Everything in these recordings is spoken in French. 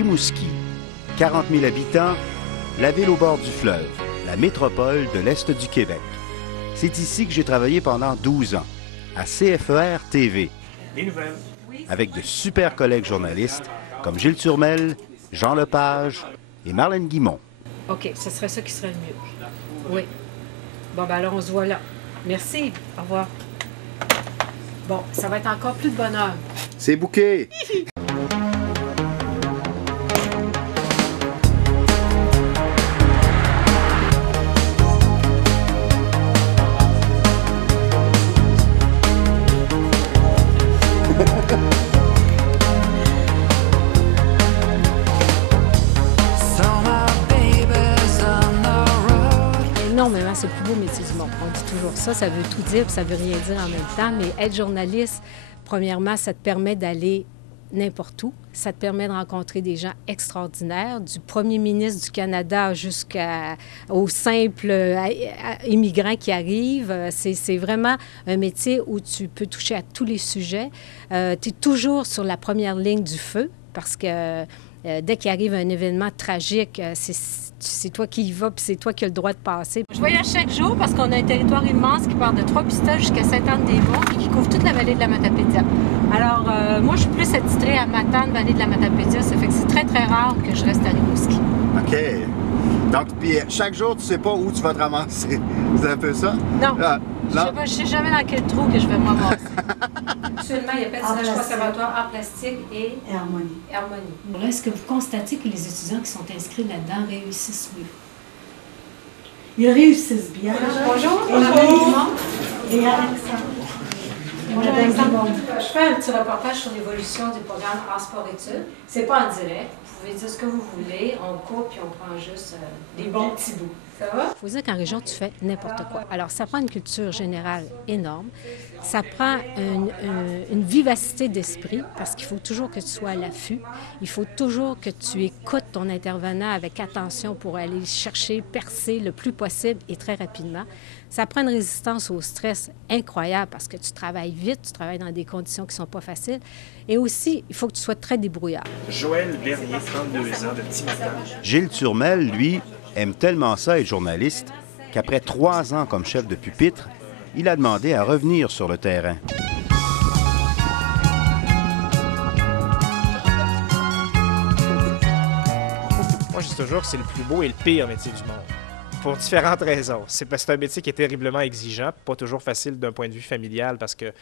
Rimouski, 40 000 habitants, la ville au bord du fleuve, la métropole de l'Est du Québec. C'est ici que j'ai travaillé pendant 12 ans, à CFER TV, Des nouvelles. avec de super collègues journalistes comme Gilles Turmel, Jean Lepage et Marlène Guimond. OK, ce serait ça qui serait le mieux. Oui. Bon, ben alors, on se voit là. Merci. Au revoir. Bon, ça va être encore plus de bonheur. C'est bouquet! Énormément, c'est le plus beau métier du monde. On dit toujours ça, ça veut tout dire, puis ça veut rien dire en même temps. Mais être journaliste, premièrement, ça te permet d'aller n'importe où. Ça te permet de rencontrer des gens extraordinaires, du premier ministre du Canada jusqu'au simple immigrant qui arrive. C'est vraiment un métier où tu peux toucher à tous les sujets. Tu es toujours sur la première ligne du feu parce que dès qu'il arrive un événement tragique, c'est toi qui y vas puis c'est toi qui as le droit de passer. Je voyage chaque jour parce qu'on a un territoire immense qui part de Trois-Pistoles jusqu'à Sainte-Anne-des-Monts et qui couvre toute la vallée de la Matapédia. Alors, moi, je suis plus attitrée à Matane, vallée de la Matapédia. Ça fait que c'est très, très rare que je reste à Rimouski. OK. Donc, puis chaque jour, tu sais pas où tu vas te ramasser. C'est un peu ça? Non. Non? Je sais jamais dans quel trou que je vais me ramasser. Actuellement, il y a personnage conservatoire, art plastique et harmonie. Là, est-ce que vous constatez que les étudiants qui sont inscrits là-dedans réussissent mieux? Ils réussissent bien. Bonjour. Et Alexandre. Bonjour, Alexandre. Je fais un petit reportage sur l'évolution du programme Art Sport Études. C'est pas en direct. Vous pouvez dire ce que vous voulez. On coupe puis on prend juste des bons petits bouts. Ça va? Il faut dire qu'en région, tu fais n'importe quoi. Alors, ça prend une culture générale énorme. Ça prend une vivacité d'esprit parce qu'il faut toujours que tu sois à l'affût. Il faut toujours que tu écoutes ton intervenant avec attention pour aller chercher, percer le plus possible et très rapidement. Ça prend une résistance au stress incroyable parce que tu travailles vite, tu travailles dans des conditions qui ne sont pas faciles. Et aussi, il faut que tu sois très débrouillard. Joël Bernier, 32 ans, de Petit Matin. Gilles Turmel, lui, aime tellement ça être journaliste qu'après 3 ans comme chef de pupitre, il a demandé à revenir sur le terrain. Moi, je dis toujours que c'est le plus beau et le pire métier du monde. Pour différentes raisons. C'est parce que c'est un métier qui est terriblement exigeant, pas toujours facile d'un point de vue familial parce que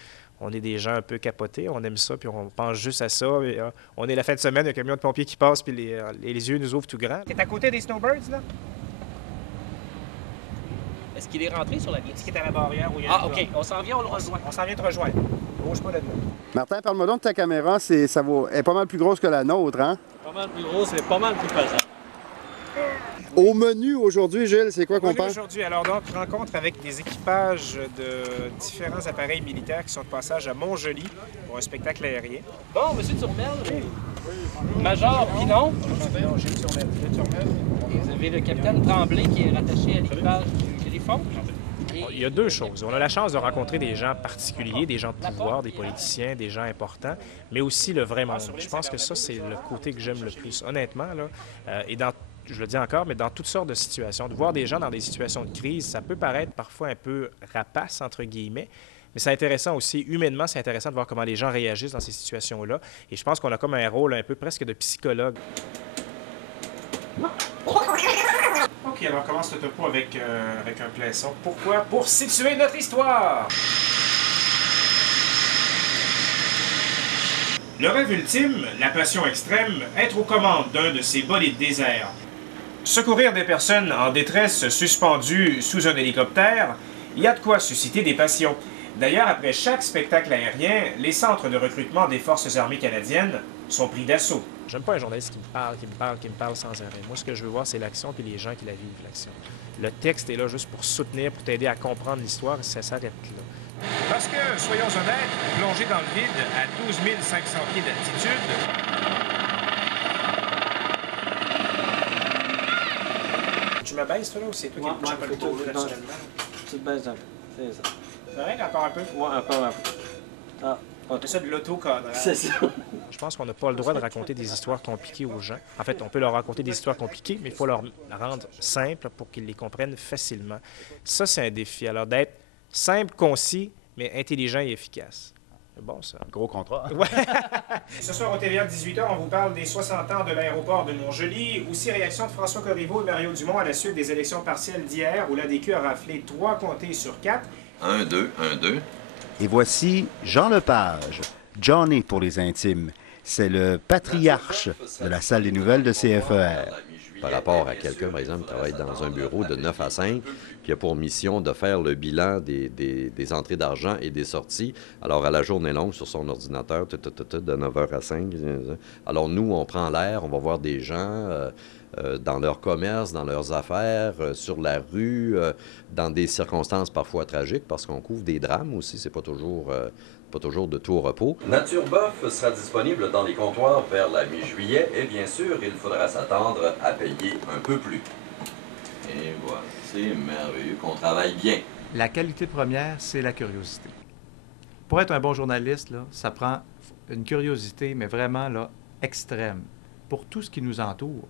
on est des gens un peu capotés, on aime ça, puis on pense juste à ça. Et, on est la fin de semaine, il y a un camion de pompiers qui passe, puis les yeux nous ouvrent tout grands. T'es à côté des snowbirds, là? Est-ce qu'il est rentré sur la piste? Est-ce qu'il est à la barrière? Où il y a OK. On s'en vient, on le rejoint. On s'en vient te rejoindre. Bouge pas de là. Martin, parle-moi donc de ta caméra. Elle est pas mal plus grosse que la nôtre, hein? Pas mal plus gros, c'est pas mal plus pesant. Au menu aujourd'hui, Gilles, c'est quoi qu'on parle? Aujourd'hui, alors donc, rencontre avec des équipages de différents appareils militaires qui sont de passage à Montjoli pour un spectacle aérien. Bon, M. Turmel, Major Pinon, Gilles Turmel. et vous avez le capitaine Tremblay qui est rattaché à l'équipage du Griffon. Il y a deux choses. On a la chance de rencontrer des gens particuliers, des gens de pouvoir, des politiciens, des gens importants, mais aussi le vrai monde. Je pense que ça, c'est le côté que j'aime le plus, honnêtement. Là, et je le dis encore, mais dans toutes sortes de situations. De voir des gens dans des situations de crise, ça peut paraître parfois un peu rapace, entre guillemets, mais c'est intéressant aussi, humainement, c'est intéressant de voir comment les gens réagissent dans ces situations-là. Et je pense qu'on a comme un rôle un peu presque de psychologue. OK, alors on commence le topo avec un plaçon. Pourquoi? Pour situer notre histoire! Le rêve ultime, la passion extrême, être aux commandes d'un de ces bolides déserts. Secourir des personnes en détresse suspendues sous un hélicoptère, il y a de quoi susciter des passions. D'ailleurs, après chaque spectacle aérien, les centres de recrutement des Forces armées canadiennes sont pris d'assaut. J'aime pas un journaliste qui me parle sans arrêt. Moi, ce que je veux voir, c'est l'action puis les gens qui la vivent, l'action. Le texte est là juste pour soutenir, pour t'aider à comprendre l'histoire, et ça s'arrête là. Parce que, soyons honnêtes, plonger dans le vide à 12 500 pieds d'altitude... Tu me baisses, toi, là, ou c'est toi qui me pas le tour, naturellement? Tu te baisses un peu, c'est ça. C'est vrai, encore un peu? Ouais, encore un peu. Ah, pas appelle ça de l'autocadrage. C'est ça. Je pense qu'on n'a pas le droit de raconter des histoires compliquées aux gens. En fait, on peut leur raconter des histoires compliquées, mais il faut leur rendre simples pour qu'ils les comprennent facilement. Ça, c'est un défi. Alors, d'être simple, concis, mais intelligent et efficace. C'est bon, ça. Gros contrat. Ouais. Ce soir, au TVA 18h, on vous parle des 60 ans de l'aéroport de Montjoly. Aussi, réaction de François Corriveau et Mario Dumont à la suite des élections partielles d'hier, où l'ADQ a raflé 3 comtés sur 4. 1-2. Et voici Jean Lepage, Johnny pour les intimes. C'est le patriarche de la salle des nouvelles de CFER. Par rapport à quelqu'un, par exemple, qui travaille dans un bureau de 9 à 5, qui a pour mission de faire le bilan des entrées d'argent et des sorties. Alors, à la journée longue, sur son ordinateur, de 9h à 5. Alors, nous, on prend l'air, on va voir des gens dans leur commerce, dans leurs affaires, sur la rue, dans des circonstances parfois tragiques, parce qu'on couvre des drames aussi, c'est pas toujours de tout au repos. Nature Boeuf sera disponible dans les comptoirs vers la mi-juillet et bien sûr, il faudra s'attendre à payer un peu plus. Et voilà, c'est merveilleux qu'on travaille bien. La qualité première, c'est la curiosité. Pour être un bon journaliste, là, ça prend une curiosité, mais vraiment là, extrême, pour tout ce qui nous entoure.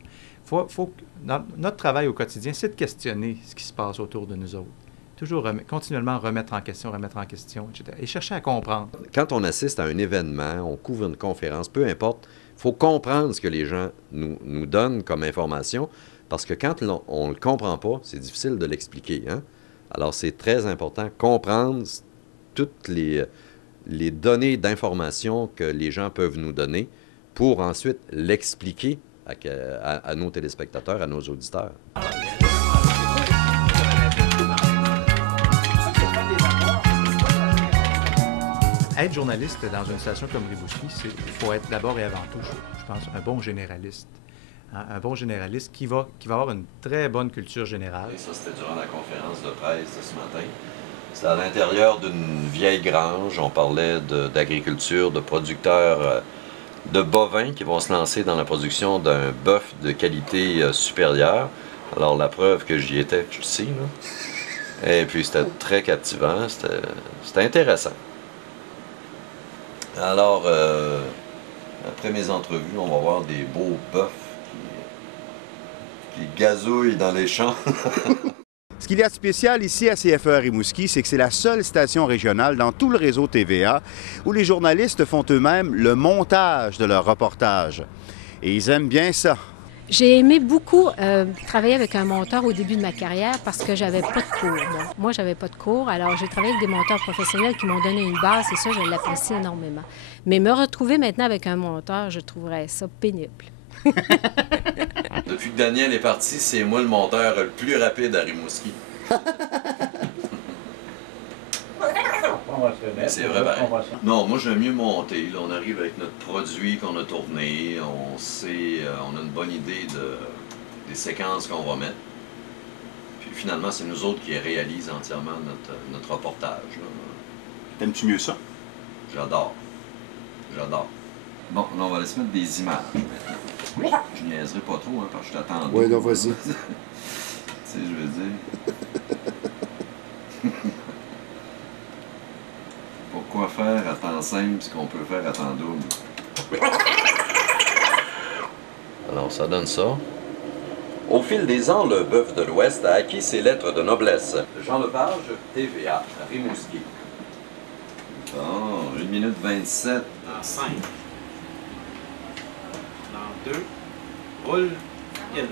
Notre travail au quotidien, c'est de questionner ce qui se passe autour de nous autres. Toujours continuellement remettre en question, etc. Et chercher à comprendre. Quand on assiste à un événement, on couvre une conférence, peu importe, il faut comprendre ce que les gens nous donnent comme information, parce que quand on ne le comprend pas, c'est difficile de l'expliquer. Hein? Alors, c'est très important, comprendre toutes les données d'information que les gens peuvent nous donner pour ensuite l'expliquer à nos téléspectateurs, à nos auditeurs. Être journaliste dans une station comme Rimouski, il faut être d'abord et avant tout, je pense, un bon généraliste. Hein? Un bon généraliste qui va avoir une très bonne culture générale. Et ça, c'était durant la conférence de presse de ce matin. C'était à l'intérieur d'une vieille grange. On parlait d'agriculture, de producteurs de bovins qui vont se lancer dans la production d'un bœuf de qualité supérieure. Alors, la preuve que j'y étais, tu le sais, là. Et puis, c'était très captivant. C'était intéressant. Alors, après mes entrevues, on va voir des beaux bœufs qui gazouillent dans les champs. Ce qu'il y a de spécial ici à CFER Rimouski, c'est que c'est la seule station régionale dans tout le réseau TVA où les journalistes font eux-mêmes le montage de leurs reportages. Et ils aiment bien ça. J'ai aimé beaucoup travailler avec un monteur au début de ma carrière parce que j'avais pas de cours. Moi, j'avais pas de cours, alors j'ai travaillé avec des monteurs professionnels qui m'ont donné une base et ça, je l'apprécie énormément. Mais me retrouver maintenant avec un monteur, je trouverais ça pénible. Depuis que Daniel est parti, c'est moi le monteur le plus rapide à Rimouski. C'est vrai, non, moi j'aime mieux monter. Là, on arrive avec notre produit qu'on a tourné, on a une bonne idée des séquences qu'on va mettre. Puis finalement, c'est nous autres qui réalisons entièrement notre reportage. T'aimes-tu mieux ça? J'adore. Bon, là, on va aller se mettre des images maintenant. Je niaiserai pas trop, hein, parce que je t'attends. Oui, non, vas-y. Tu sais, je veux dire. Pourquoi faire à temps simple ce qu'on peut faire à temps double? Alors, ça donne ça. Au fil des ans, le bœuf de l'Ouest a acquis ses lettres de noblesse. Jean Lepage, TVA, Rimouski. Bon, 1 minute 27. Dans 5. Dans 2. Roule. Il.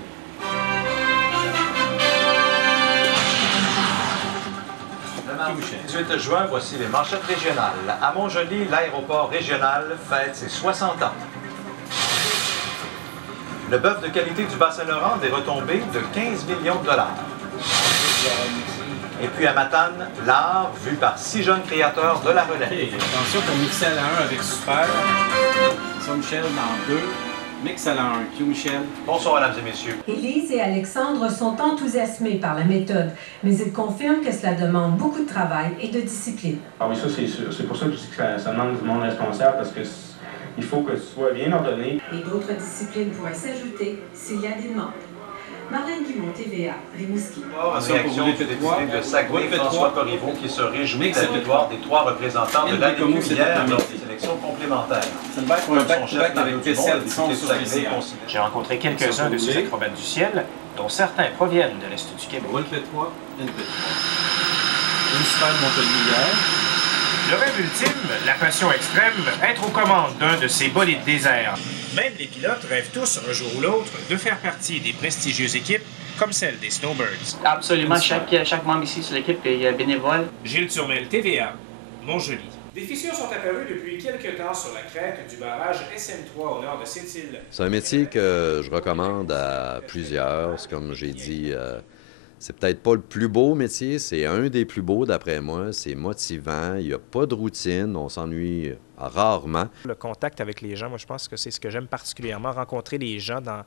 18 juin, voici les manchettes régionales. À Montjoly, l'aéroport régional fête ses 60 ans. Le bœuf de qualité du Bas-Saint-Laurent des retombées de 15 millions de dollars. Et puis à Matane, l'art vu par 6 jeunes créateurs de la relève. Okay, attention pour mixer à la 1 avec Super. Ça, Michel, dans 2. Mix à la 1. Q, Michel. Bonsoir, mesdames et messieurs. Élise et Alexandre sont enthousiasmés par la méthode, mais ils confirment que cela demande beaucoup de travail et de discipline. Ah oui, ça, c'est sûr. C'est pour ça que je dis que ça demande du monde responsable, parce que il faut que ce soit bien ordonné. Et d'autres disciplines pourraient s'ajouter s'il y a des demandes. Marlène Dumont, TVA, Rimouski. En réaction du député de Saguenay, François Corriveau, qui se réjouit de la victoire des 3 représentants de l'ADQ hier lors des élections complémentaires. J'ai rencontré quelques-uns de ces acrobates du ciel, dont certains proviennent de l'Est du Québec. Une super Montpellier. Le rêve ultime, la passion extrême, être aux commandes d'un de ces bolides déserts. Même les pilotes rêvent tous, un jour ou l'autre, de faire partie des prestigieuses équipes comme celle des Snowbirds. Absolument, chaque membre ici sur l'équipe est bénévole. Gilles Turmel, TVA, Montjoli. Des fissures sont apparues depuis quelques temps sur la crête du barrage SM3 au nord de Sept-Îles. C'est un métier que je recommande à plusieurs. C'est comme j'ai dit, c'est peut-être pas le plus beau métier, c'est un des plus beaux d'après moi. C'est motivant, il n'y a pas de routine, on s'ennuie rarement. Le contact avec les gens, moi je pense que c'est ce que j'aime particulièrement, rencontrer les gens dans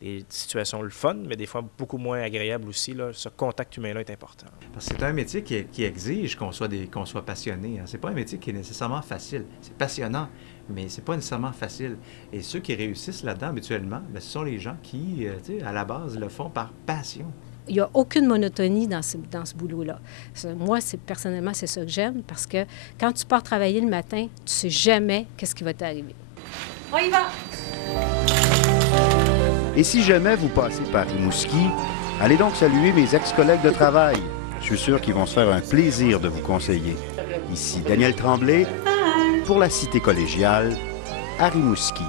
des situations le fun, mais des fois beaucoup moins agréables aussi. Là. Ce contact humain-là est important. Parce que c'est un métier qui exige qu'on soit passionné. Hein. C'est pas un métier qui est nécessairement facile. C'est passionnant, mais c'est pas nécessairement facile. Et ceux qui réussissent là-dedans habituellement, bien, ce sont les gens qui, à la base, le font par passion. Il n'y a aucune monotonie dans ce boulot-là. Moi, personnellement, c'est ça que j'aime, parce que quand tu pars travailler le matin, tu sais jamais qu'est-ce qui va t'arriver. On y va! Et si jamais vous passez par Rimouski, allez donc saluer mes ex-collègues de travail. Je suis sûr qu'ils vont se faire un plaisir de vous conseiller. Ici Daniel Tremblay pour la Cité collégiale à Rimouski.